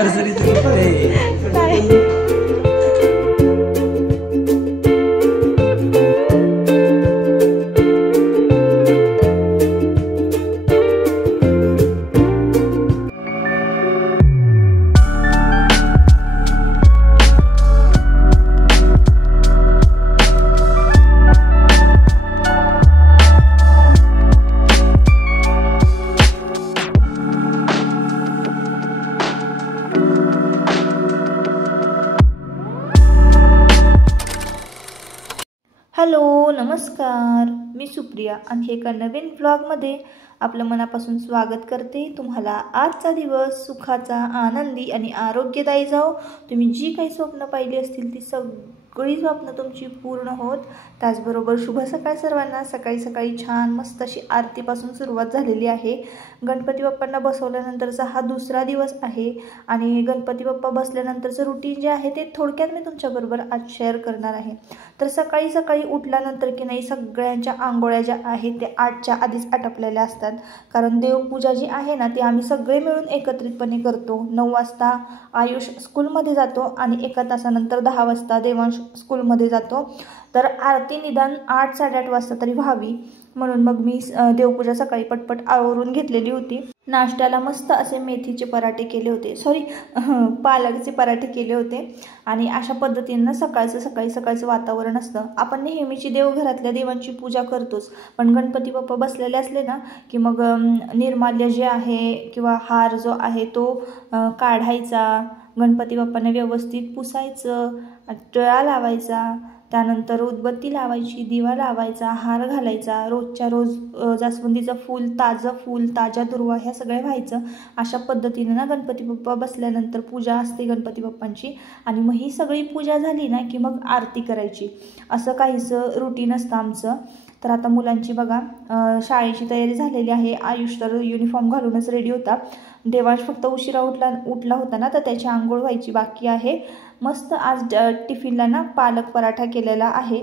नर्सरीचे कपडे. हॅलो नमस्कार, मी सुप्रिया आणि एका नवीन व्लॉगमध्ये आपलं मनापासून स्वागत करते. तुम्हाला आजचा दिवस सुखाचा, आनंदी आणि आरोग्यदायी जाओ. तुम्ही जी काही स्वप्न पाहिली असतील ती सगळी स्वप्न तुमची पूर्ण होत. त्याचबरोबर शुभ सकाळ सर्वांना. सकाळी सकाळी छान मस्त अशी आरतीपासून सुरुवात झालेली आहे. गणपती बाप्पांना बसवल्यानंतरचा हा दुसरा दिवस आहे आणि गणपती बाप्पा बसल्यानंतरचं रुटीन जे आहे ते थोडक्यात मी तुमच्याबरोबर आज शेअर करणार आहे. तर सकाळी सकाळी उठल्यानंतर की नाही सगळ्यांच्या आंघोळ्या ज्या आहेत ते 8च्या आधीच आटपलेल्या असतात. कारण देवपूजा जी आहे ना ती आम्ही सगळे मिळून एकत्रितपणे करतो. 9 वाजता आयुष स्कूलमध्ये जातो आणि 1 तासानंतर 10 वाजता देवांश स्कूलमध्ये जातो. तर आरती निदान 8-8:30 वाजता तरी व्हावी म्हणून मग मी देवपूजा सकाळी पटपट आवरून घेतलेली होती. नाश्त्याला मस्त असे मेथीचे पराठे केले होते, पालकचे पराठे केले होते. आणि अशा पद्धतीनं सकाळचं वातावरण असतं. आपण नेहमीची देवघरातल्या देवांची पूजा करतोच, पण गणपती बाप्पा बसलेले असले ना की मग निर्माल्य जे आहे किंवा हार जो आहे तो काढायचा, गणपती बाप्पांना व्यवस्थित पुसायचं, टिळा लावायचा, त्यानंतर उदबत्ती लावायची, दिवा लावायचा, हार घालायचा, रोजच्या रोज जास्वंदीचं फूल, ताजं फूल, ताज्या दुर्वा ह्या सगळ्या व्हायचं. अशा पद्धतीने ना गणपती बाप्पा बसल्यानंतर पूजा असते गणपती बाप्पांची. आणि मग ही सगळी पूजा झाली ना की मग आरती करायची. असं काहीसं रुटीन असतं आमचं. तर आता मुलांची बघा शाळेची तयारी झालेली आहे. आयुष तर युनिफॉर्म घालूनच रेडी होता. देवांश फक्त उशिरा उठला होता ना तर त्याची आंघोळ व्हायची बाकी आहे. मस्त आज टिफिनला ना पालक पराठा केलेला आहे.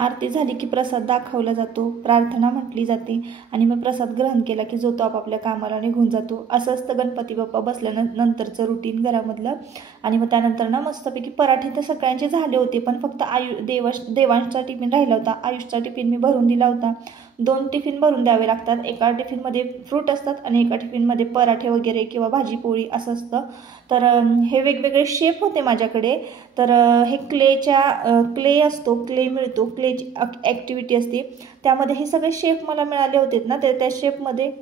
आरती झाली की प्रसाद दाखवला जातो, प्रार्थना म्हटली जाते आणि मग प्रसाद ग्रहण केला की जो तो आपापल्या कामाला निघून जातो. असं असतं गणपती बाप्पा बसल्यानंतरचं रुटीन घरामधलं. आणि मग त्यानंतर ना मस्तपैकी पराठे तर सगळ्यांचे झाले होते, पण फक्त देवांशचा टिफिन राहिला होता. आयुषचा टिफिन मी भरून दिला होता. 2 टिफिन भरून द्यावे लागतात. एका टिफिनमध्ये फ्रूट असतात आणि एका टिफिनमध्ये पराठे वगैरे किंवा भाजी पोळी असं असतं. तर हे वेगवेगळे शेप होते माझ्याकडे. तर हे क्ले असतो, क्ले मिळतो, क्लेची ॲक्टिव्हिटी असते, त्यामध्ये हे सगळे शेप मला मिळाले होते ना. त्या शेपमध्ये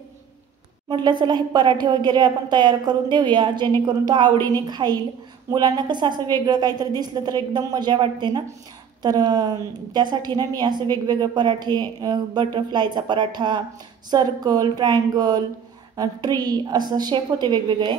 म्हटलं चला हे पराठे वगैरे आपण तयार करून देऊया जेणेकरून तो आवडीने खाईल. मुलांना कसं असं वेगळं काहीतरी दिसलं तर एकदम मजा वाटते ना. तर त्यासाठी ना मी असे वेगवेगळे पराठे, बटरफ्लायचा पराठा, सर्कल, ट्रायंगल, ट्री असं शेप होते वेगवेगळे.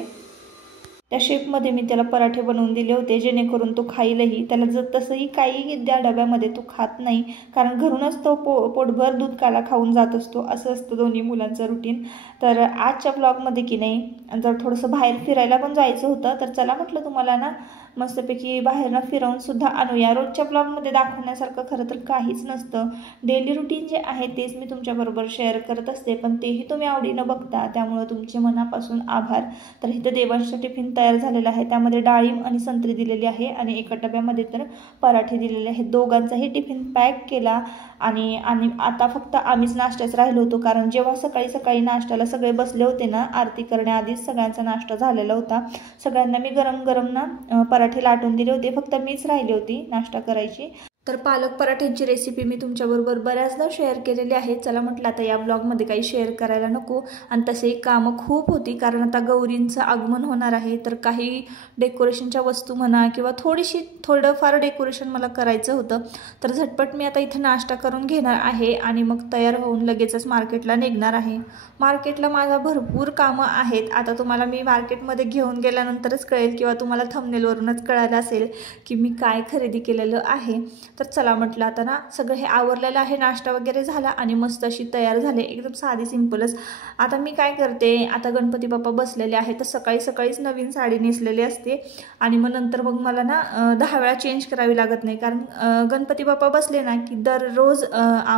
त्या शेपमध्ये मी त्याला पराठे बनवून दिले होते जेणेकरून तो खाईलही. त्याला जर तसंही काही द्या डब्यामध्ये तो खात नाही, कारण घरूनच तो पोटभर दूध काला खाऊन जात असतो. असं असतं दोन्ही मुलांचं रुटीन. तर आजच्या ब्लॉगमध्ये की नाही जर थोडंसं बाहेर फिरायला पण जायचं होतं, तर चला म्हटलं तुम्हाला ना मस्तपैकी बाहेरनं फिरवूनसुद्धा आणूया. रोजच्या ब्लॉगमध्ये दाखवण्यासारखं खरं तर काहीच नसतं. डेली रुटीन जे आहे तेच मी तुमच्याबरोबर शेअर करत असते, पण तेही तुम्ही आवडीनं बघता, त्यामुळं तुमचे मनापासून आभार. तर इथं देवांचं टिफिन तयार झालेलं आहे. त्यामध्ये डाळिंब आणि संत्री दिलेली आहे आणि एका डब्यामध्ये तर पराठे दिलेले आहेत. दोघांचाही टिफिन पॅक केला आणि आता फक्त आम्हीच नाश्त्याच राहिलो होतो, कारण जेव्हा सकाळी सकाळी नाश्त्याला सगळे बसले होते ना, आरती करण्याआधीच सगळ्यांचा नाश्ता झालेला होता. सगळ्यांना मी गरम गरम ना पराठे लाटून दिले होते, फक्त मीच राहिली होती नाश्ता करायची. तर पालक पराठ्यांची रेसिपी मी तुमच्याबरोबर बऱ्याचदा शेअर केलेली आहे. चला म्हटलं आता या ब्लॉगमध्ये काही शेअर करायला नको, आणि तसेही कामं खूप होती, कारण आता गौरींचं आगमन होणार आहे. तर काही डेकोरेशनच्या वस्तू म्हणा किंवा थोडंफार डेकोरेशन मला करायचं होतं. तर झटपट मी आता इथं नाश्ता करून घेणार आहे आणि मग तयार होऊन लगेचच मार्केटला निघणार आहे. मार्केटला माझा भरपूर कामं आहेत. आता तुम्हाला मी मार्केटमध्ये घेऊन गेल्यानंतरच कळेल किंवा तुम्हाला थंबनेलवरूनच कळालं असेल की मी काय खरेदी केलेलं आहे. तर चला म्हटलं आता ना सगळं हे आवरलेलं आहे, नाश्ता वगैरे झाला आणि मस्त अशी तयार झाले, एकदम साधी सिंपलच. आता मी काय करते, आता गणपती बाप्पा बसलेले आहे, तर सकाळी सकाळीच नवीन साडी नेसलेली असते आणि मग नंतर मग मला ना 10 वेळा चेंज करावी लागत नाही, कारण गणपती बाप्पा बसले ना की दररोज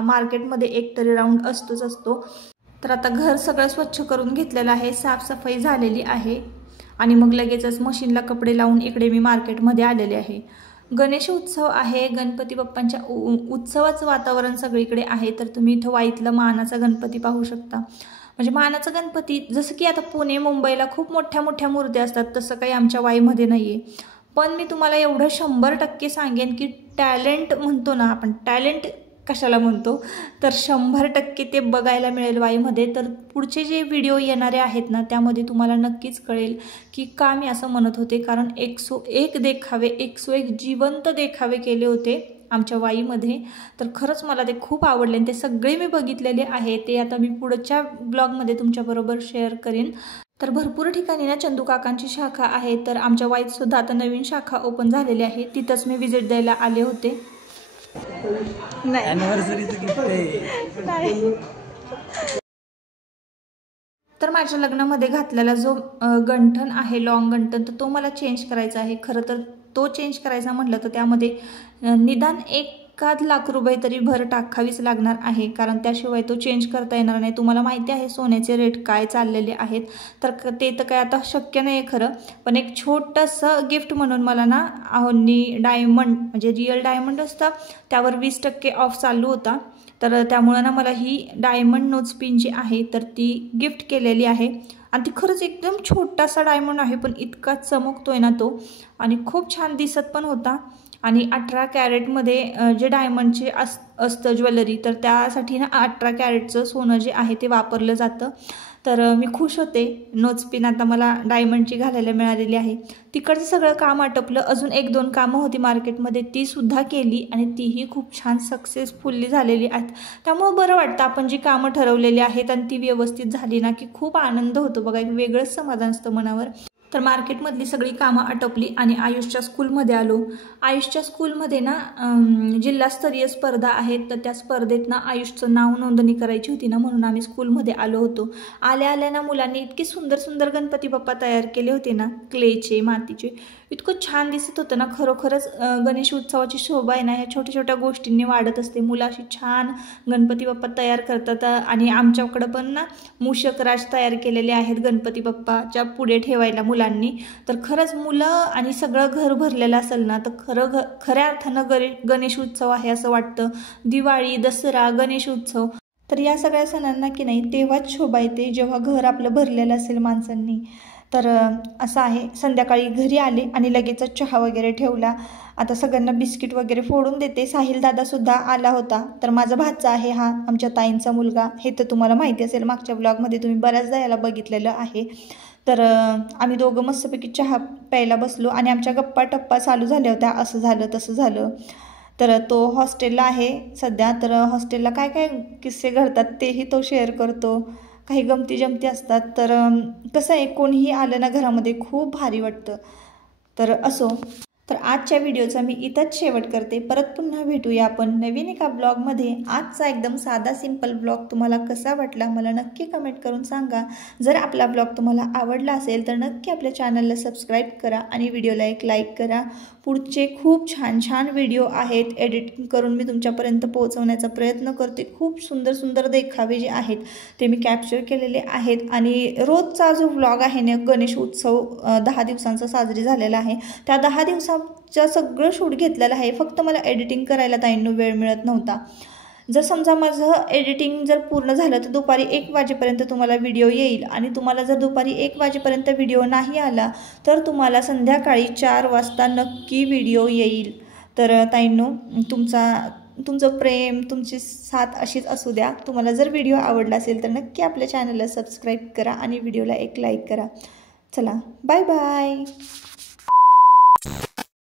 मार्केटमध्ये एक तरी राऊंड असतो. तर आता घर सगळं स्वच्छ करून घेतलेलं आहे, साफसफाई झालेली आहे आणि मग लगेचच मशीनला कपडे लावून इकडे मी मार्केटमध्ये आलेले आहे. गणेश उत्सव आहे, गणपती बाप्पांच्या उत्सवाचं वातावरण सगळीकडे आहे. तर तुम्ही इथं वाईतलं मानाचा गणपती पाहू शकता. म्हणजे मानाचा गणपती जसं की आता पुणे मुंबईला खूप मोठ्या मोठ्या मूर्त्या असतात, तसं काही आमच्या वाईमध्ये नाही आहे. पण मी तुम्हाला एवढं 100% सांगेन की टॅलेंट म्हणतो ना आपण, टॅलेंट कशाला म्हणतो, तर 100% ते बघायला मिळेल वाईमध्ये. तर पुढचे जे व्हिडिओ येणारे आहेत ना त्यामध्ये तुम्हाला नक्कीच कळेल की का मी असं म्हणत होते, कारण 101 देखावे, 101 जिवंत देखावे केले होते आमच्या वाईमध्ये. तर खरंच मला ते खूप आवडले आणि ते सगळे मी बघितलेले आहे. ते आता मी पुढच्या ब्लॉगमध्ये तुमच्याबरोबर शेअर करेन. तर भरपूर ठिकाणी ना चंदू काकांची शाखा आहे, तर आमच्या वाईतसुद्धा आता नवीन शाखा ओपन झालेली आहे, तिथंच मी व्हिजिट द्यायला आले होते. तर माझ्या लग्नामध्ये घातलेला जो गंठण आहे, लॉंग गंठण, तर तो मला चेंज करायचा आहे. खरं तर तो चेंज करायचा म्हटलं तर त्यामध्ये निदान 1 लाख रुपये तरी भर टाकावीच लागणार आहे, कारण त्याशिवाय तो चेंज करता येणार नाही. तुम्हाला माहिती आहे सोन्याचे रेट काय चाललेले आहेत, तर ते तर काय आता शक्य नाही आहे खरं. पण एक छोटंसं गिफ्ट म्हणून मला ना डायमंड, म्हणजे रिअल डायमंड असतं त्यावर 20% ऑफ चालू होता. तर त्यामुळं ना मला ही डायमंड नोजपिन जी आहे तर ती गिफ्ट केलेली आहे. आणि ती खरंच एकदम छोटासा डायमंड आहे, पण इतका चमकतोय ना तो, आणि खूप छान दिसत पण होता. आणि 18 कॅरेटमध्ये जे डायमंडचे असतं ज्वेलरी, तर त्यासाठी ना 18 कॅरेटचं सोनं जे आहे ते वापरलं जातं. तर मी खुश होते, नोजपिन आता मला डायमंडची घालायला मिळालेली आहे. तिकडचं सगळं काम आटपलं, अजून 1-2 कामं होती मार्केटमध्ये, तीसुद्धा केली आणि तीही खूप छान सक्सेसफुल्ली झालेली आहेत. त्यामुळं बरं वाटतं, आपण जी कामं ठरवलेली आहेत आणि ती व्यवस्थित झाली ना की खूप आनंद होतो बघा, एक वेगळंच समाधान असतं मनावर. तर मार्केटमधली सगळी कामं आटोपली आणि आयुषच्या स्कूलमध्ये आलो. आयुषच्या स्कूलमध्ये ना जिल्हास्तरीय स्पर्धा आहेत, तर त्या स्पर्धेत ना आयुषचं नाव नोंदणी करायची होती ना, म्हणून आम्ही स्कूलमध्ये आलो होतो. आल्या ना मुलांनी इतके सुंदर सुंदर गणपती बाप्पा तयार केले होते ना, क्लेचे, मातीचे, इतकं छान दिसत होतं ना. खरोखरच गणेश उत्सवाची शोभा आहे ना ह्या छोट्या छोट्या गोष्टींनी वाढत असते. मुलं अशी छान गणपती बाप्पा तयार करतात. आणि आमच्याकडं पण ना मूषक राज तयार केलेले आहेत गणपती बाप्पाच्या पुढे ठेवायला मुलांनी. तर खरंच मुलं आणि सगळं घर भरलेलं असेल ना, तर खऱ्या अर्थानं गणेश उत्सव आहे असं वाटतं. दिवाळी, दसरा, गणेश उत्सव, तर या सगळ्या सणांना की नाही तेव्हाच शोभा येते जेव्हा घर आपलं भरलेलं असेल माणसांनी. तर असं आहे. संध्याकाळी घरी आले आणि लगेचच चहा वगैरे ठेवला. आता सगळ्यांना बिस्किट वगैरे फोडून देते. साहिल दादासुद्धा आला होता. तर माझा भाचा आहे हा, आमच्या ताईंचा मुलगा, हे तर तुम्हाला माहिती असेल, मागच्या ब्लॉगमध्ये तुम्ही बऱ्याचदा याला बघितलेलं आहे. तर आम्ही दोघं मस्तपैकी चहा प्यायला बसलो आणि आमच्या गप्पा टप्पा चालू झाल्या होत्या, असं झालं तसं झालं. तर तो हॉस्टेलला आहे सध्या, तर हॉस्टेलला काय काय किस्से घडतात तेही तो शेअर करतो. काही गमती जमती असतात. तर कसं आहे, कोणीही आलं ना घरामध्ये खूप भारी वाटतं. तर असो. तर आजच्या व्हिडिओचा मी इथंच शेवट करते. परत पुन्हा भेटूया आपण नवीन एका ब्लॉगमध्ये. आजचा एकदम साधा सिंपल ब्लॉग तुम्हाला कसा वाटला मला नक्की कमेंट करून सांगा. जर आपला ब्लॉग तुम्हाला आवडला असेल तर नक्की आपल्या चॅनलला सबस्क्राईब करा आणि व्हिडिओला एक लाईक करा. पुढचे खूप छान छान व्हिडिओ आहेत, एडिटिंग करून मी तुमच्यापर्यंत पोहोचवण्याचा प्रयत्न करते. खूप सुंदर सुंदर देखावे जे आहेत ते मी कॅप्चर केलेले आहेत. आणि रोजचा जो व्लॉग आहे ना, गणेश उत्सव 10 दिवसांचा साजरी झालेला आहे, त्या 10 दिवसांचं सगळं शूट घेतलेलं आहे. फक्त मला एडिटिंग करायला ताईंनो वेळ मिळत नव्हता. जर समजा माझं एडिटिंग जर पूर्ण झालं तर दुपारी 1 वाजेपर्यंत तुम्हाला व्हिडिओ येईल. आणि तुम्हाला जर दुपारी 1 वाजेपर्यंत व्हिडिओ नाही आला तर तुम्हाला संध्याकाळी 4 वाजता नक्की व्हिडिओ येईल. तर ताईंनो, तुमचं प्रेम, तुमची साथ अशीच असू द्या. तुम्हाला जर व्हिडिओ आवडला असेल तर नक्की आपल्या चॅनलला सबस्क्राईब करा आणि व्हिडिओला एक लाईक करा. चला, बाय बाय.